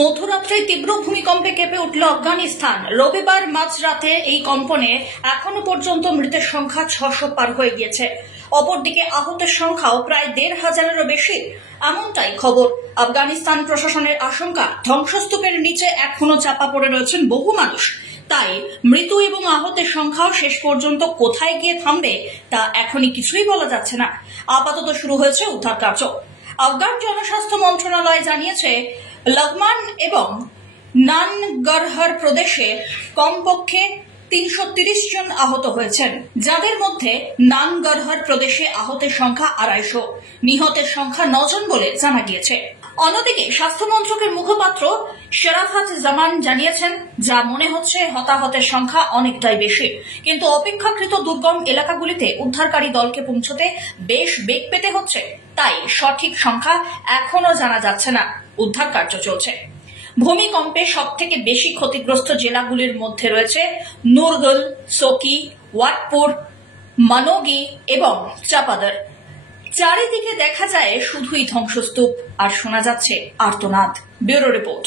মধ্যরাত্রে তীব্র ভূমিকম্পে কেঁপে উঠল আফগানিস্তান। রবিবার মাঝরাতে এই কম্পনে এখনো পর্যন্ত মৃতের সংখ্যা 600 পার হয়ে গিয়েছে। অপরদিকে আহতের সংখ্যাও প্রায় 1,500-এরও বেশি, এমনটাই খবর। আফগানিস্তান প্রশাসনের আশঙ্কা, ধ্বংসস্তূপের নিচে এখনো চাপা পড়ে রয়েছেন বহু মানুষ। তাই মৃত্যু এবং আহতের সংখ্যাও শেষ পর্যন্ত কোথায় গিয়ে থামবে তা এখনই কিছুই বলা যাচ্ছে না। আপাতত শুরু হয়েছে উদ্ধার কার্য। আফগান জনস্বাস্থ্য মন্ত্রণালয় জানিয়েছে, লঘমান এবং নানগারহার প্রদেশে কমপক্ষে 330 জন আহত হয়েছেন, যাদের মধ্যে নানগারহার প্রদেশে আহতের সংখ্যা 250, নিহতের সংখ্যা 9 জন বলে জানা গিয়েছে। অন্যদিকে স্বাস্থ্য মন্ত্রকের মুখপাত্র শরাফাত জামান জানিয়েছেন, যা মনে হচ্ছে হতাহতের সংখ্যা অনেকটাই বেশি, কিন্তু অপেক্ষাকৃত দুর্গম এলাকাগুলিতে উদ্ধারকারী দলকে পৌঁছতে বেশ বেগ পেতে হচ্ছে। তাই সঠিক সংখ্যা এখনো জানা যাচ্ছে না। উদ্ধার কার্য চলছে। ভূমিকম্পে সবথেকে বেশি ক্ষতিগ্রস্ত জেলাগুলির মধ্যে রয়েছে নুরগল, সোকি, ওয়াটপুর, মানোগি এবং চাপাদার। চারিদিকে দেখা যায় শুধুই ধ্বংসস্তূপ আর শোনা যাচ্ছে আর্তনাদ। Bureau report.